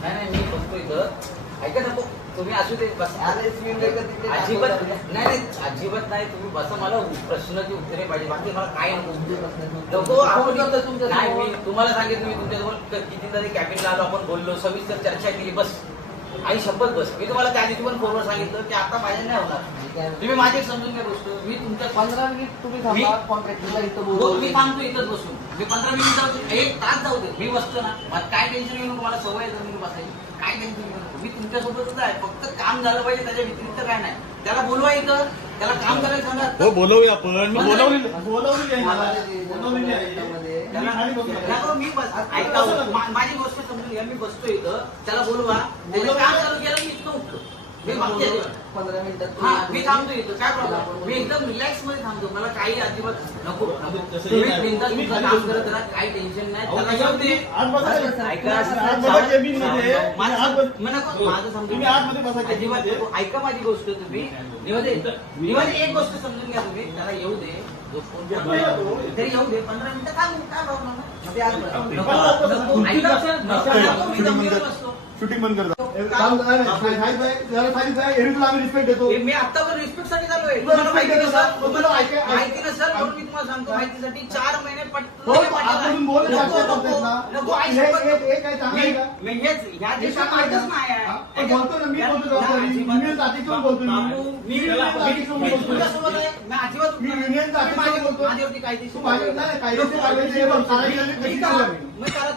नाही नाही मी इथं. नको तुम्ही बस. अजिबात नाही नाही अजिबात नाही तुम्ही मला प्रश्नाची उत्तरे पाहिजे. बाकी मला काय नको. नाही तुम्हाला सांगितलं मी तुमच्याजवळ किती तरी कॅबिनला आलो आपण बोललो सविस्तर चर्चा केली बस. आई शपथ बस. मी तुम्हाला त्या दिवशी पण फोनवर सांगितलं की आता माझ्या नाही होणार. तुम्ही माझी समजून घ्या गोष्ट. मी तुमच्या पंधरा मिनिट तुम्ही मी- थांबा कॉन्ट्रॅक्टरला इथं हो, मी बोलवलं. थांबतो इथंच बसून. मी पंधरा मिनिट जाऊ दे. एक तास जाऊ दे. मी बसतो ना. मला काय टेन्शन घेऊ नको. मला सवय आहे जमीन बसायची. काय टेन्शन घेऊ नको. मी तुमच्यासोबतच आहे. फक्त काम झालं पाहिजे. त्याच्या व्यतिरिक्त काय नाही. त्याला बोलवा इथं. त्याला काम करायला सांगा हो बोलवूया आपण. मी आहे मी मी बस ऐका हो, मा- माझी गोष्ट मी बसतो इथं. त्याला बोलवा त्याचं काम चालू केलं मी इथं उठलो मी मागच्या दिवशी. पंधरा मिनिटात हा तुम्ही- मी थांबतो इथं काय प्रॉब्लेम मी एकदम रिलॅक्समध्ये थांबतो मला काही अजिबात नको नको. तसंही तुम्ही नाही. बिनधास्त तुम्ही तुमचं खाली काम बसा. करत राहा काही टेन्शन नाही अहो, त्याला कशाला जाऊ दे. तुम्ही आत बसा रे. ऐका आत बसा केबिनमध्ये. माझं- आत बस- मी नको, माझं समजून तुम्ही घ्या. आतमध्ये बसा अजिबात केबिनमध्ये. नको. ऐका माझी गोष्ट तुम्ही निवादे निवादे एक गोष्ट समजून घ्या तुम्ही त्याला येऊ दे जो फोन येतो, येतो. तरी येऊ दे पंधरा मिनिटं थांबू काय प्रॉब्लेम मग ते आज बघा. नको, नको, ऐका, नको, नको, मी दमलेलो बसलो. शूटिंग बंद करतो. आम्ही रिस्पेक्ट देतो. हे मी आता पण रिस्पेक्टसाठी चालू तुम्हाला माहिती. तुम्हाला ऐकाय- माहिती म्हणून मी तुम्हाला सांगतो. माहितीसाठी चार महिने नको, नको, ह्या दिवसात माहीतच का? नाही बोलतो ना, मी बोलतो जबाबदारी. युनियन बोलतो मी. मी माझ्या- नाही, कायदेशीर कारवाई नाही,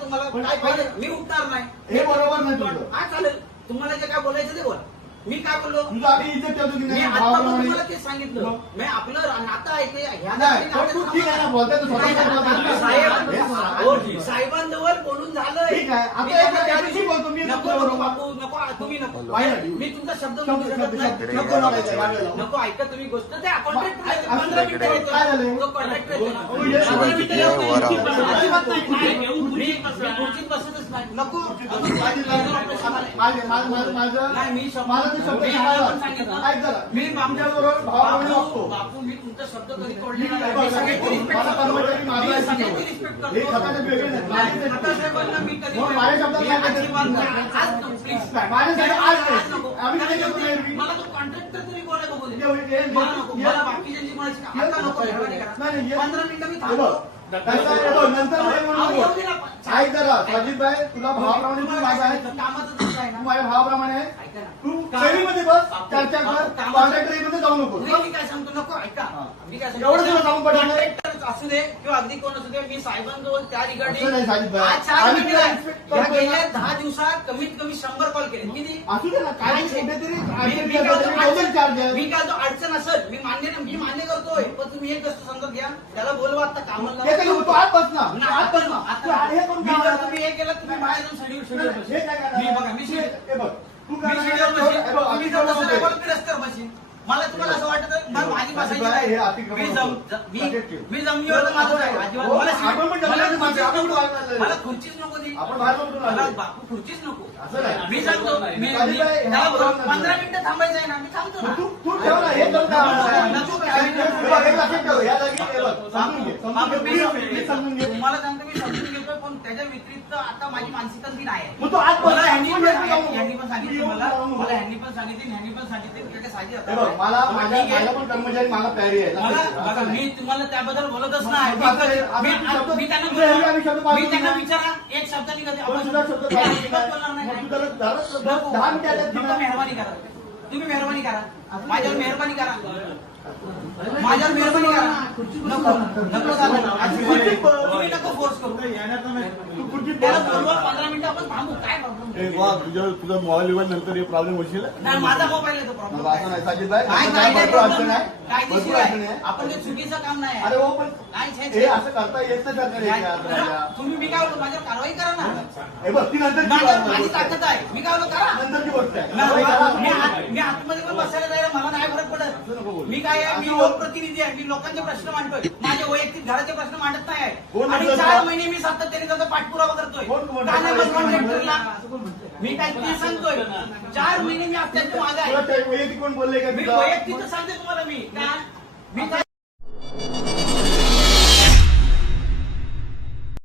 तुम्हाला काय- पाहिजे? मी उठणार नाही. हे बरोबर नाही तुझं. हा चालेल? तुम्हाला जे काय बोलायचं ते बोला. मी काय बोललो तुझं आधी इज्जत ठेवतो की मी नाही आता पण भावाप्रमाणे. तुम्हाला तेच सांगितलं? मी आपलं नातं आहे ते ह्या नाही, नात्याने पण तू ठीक आहे ना, बोलतोय तू स्वतः नाही, नाही, बोलतोय. नाही, साहेब, हो, साहेबांजवळ बोलून झालंय ठीक आहे. आता मी एका आता त्या दिवशी बोलतो, मी नको. बापू नको तुम्ही नको. मी तुमचा शब्द शब्द- म्हणू शकत शब्द- नाही. शब्द- नको नको ऐका तुम्ही गोष्ट द्या कॉन्ट्रॅक्ट पंधरा मिनिटं. काय झालंय? तो ना. हो, येतो. पंधरा मिनिटं येतो. वर आहो. अजिबात नाही. नाही, मी मी खुर्चीत बसतच नाही नको माझी- माझी- माझं- माझं- माझं- नाही मी माझा ते शब्द मी. आता. मी तुमच्याबरोबर भावाप्रमाणे वागतो. बापू मी तुमचा शब्द कधी मी तोडलेला नाही. मी सगळ्यांची respect मला करतो. कर्मचारी माझा मी. सगळ्यांची respect करतो. हे खताचे वेगळे नाही. माझे ते- खता साहेबांना मी कधी मग माझ्या शब्दात मी काय? अजिबात नाही. आज नको, please. नाही, माझ्या शब्दात आज नाही. नको. आम्ही मला काय येऊ करतो दे. एरवी? मला तो कॉन्ट्रॅक्टर तरी बोलायला बघू दे. ये- ये- ये- मला नको. ये- मला बाकीच्यांची कोणाची आता नको. नाही, नाही, ये- पंधरा मिनिटं मी हे थांबतो बघ, कसं आहे, हे बघ, नंतर मध्ये म्हणू नको. ऐक जरा साजिदभाई तुला भावाप्रमाणे तू माझा आहे तू माझ्या भावाप्रमाणे आहे ऐका ना. तू का- शैलीमध्ये बस चर्चा कर बापू, कामाचं- कॉन्ट्रॅक्टरीमध्ये जाऊ नको नाही, मी काय सांगतो नको ऐका. मी काय एवढं तुला जाऊन पडलं नाही? असू दे किंवा अगदी कोण असू दे मी साहेबांजवळ त्या असं नाही, रिगार्डिंग. आज आम्ही तुला झाले. या गेल्या. दहा दिवसात कमीत कमी शंभर कॉल केले. किती? असू दे ना काय कुठेतरी मी- काय असेल, म्हणतो, डबल चार्ज अडचण- आहे. मी काय तो अडचण असेल. मी मान्य मी मान्य करतोय. पण तुम्ही एक गोष्ट समजत घ्या. त्याला बोलवा आता कामाला. हे काय तू आत बस ना नाही, तू आत आता बस ना आता- तू हे करून मी काय जर होणार? तुम्ही हे केलं तुम्ही बाहेर जाऊन? मी बघा. मी बघ. तू मी तुम्ही जर अतिक्रमण बसले रस्त्यावर बशीन. मला तुम्हाला असं वाटत हे मी जमिनीवर हो, मला खुर्चीच नको. बाहेर चाललोय. मला खुर्चीच नको ती. मला. बापू खुर्चीच नको. असं नाही. मी सांगतो मी. पंधरा मिनिटं थांबायचं आहे ना मी थांबतो तुम्हाला सांगतो मी समजून घेतोय पण त्याच्या व्यतिरिक्त आता माझी नाही मग तू मला ना. ह्यांनी पण. ह्यांनी सांगितलं मला. मला ह्यांनी पण सांगितलं ह्यांनी पण सांगितलं की साजी हे बघ मला माझ्या माझ्या पण कर्मचारी मला प्यारी आहे मला लक्षात ठेव. बघा मी. तुम्हाला त्याबद्दल बोलतच नाही आता मी- त्यांना तुझ्या एवढे आम्ही शब्द बोललो. मी त्यांना. विचारा एक शब्दाने कधी शब्द मी पाळतो अजिबात नाही. बोलणार नाही मग तू जरा- जरा- जरा नको. दहा मिनिटं आल्यात नको, तिला. मेहरबानी करा तुम्ही मेहरबानी करा माझ्यावर मेहरबानी करा माझ्यावर मेहरबानी करा करू. पंधरा मिनिटं आपण थांबू. काय तुझ्या तुझा मोबाईल बिबाईल नंतर हे प्रॉब्लेम होशील. नाही माझा मोबाईल आहे तो असं नाही काय काय भरपूर अडचण आहे. कायदेशीर भरपूर अडचण आहे. आहे आपण ते चुकीचं काम नाही अरे हो पण नाही, छे, हे छे. असं करता येत नाही याच्या तुम्ही मी काय बोलतो माझ्यावर कारवाई करा ना. हे बघ ती नंतर माझ्यावर माझी ताकद आहे. मी काय बोलतो करा. नंतरची गोष्ट आहे. मी करा. आत- आतमध्ये पण बसायला नाही फरक असं नको पडत बोलू. मी काय आहे? मी. लोकप्रतिनिधी आहे. मी लोकांचे प्रश्न मांडतोय. माझे वैयक्तिक घराचे प्रश्न मांडत नाही आहे. आणि चार? महिने मी सातत्याने त्याचा पाठपुरावा करतोय. कोण म्हणतं का नाही तुला? बस कॉन्ट्रॅक्टरला मी काय ते सांगतोय. चार महिने मी मागे तुला आहे वैयक्तिक कोण बोलले का मी? वैयक्तिक सांगते तुम्हाला मी. का? मी काय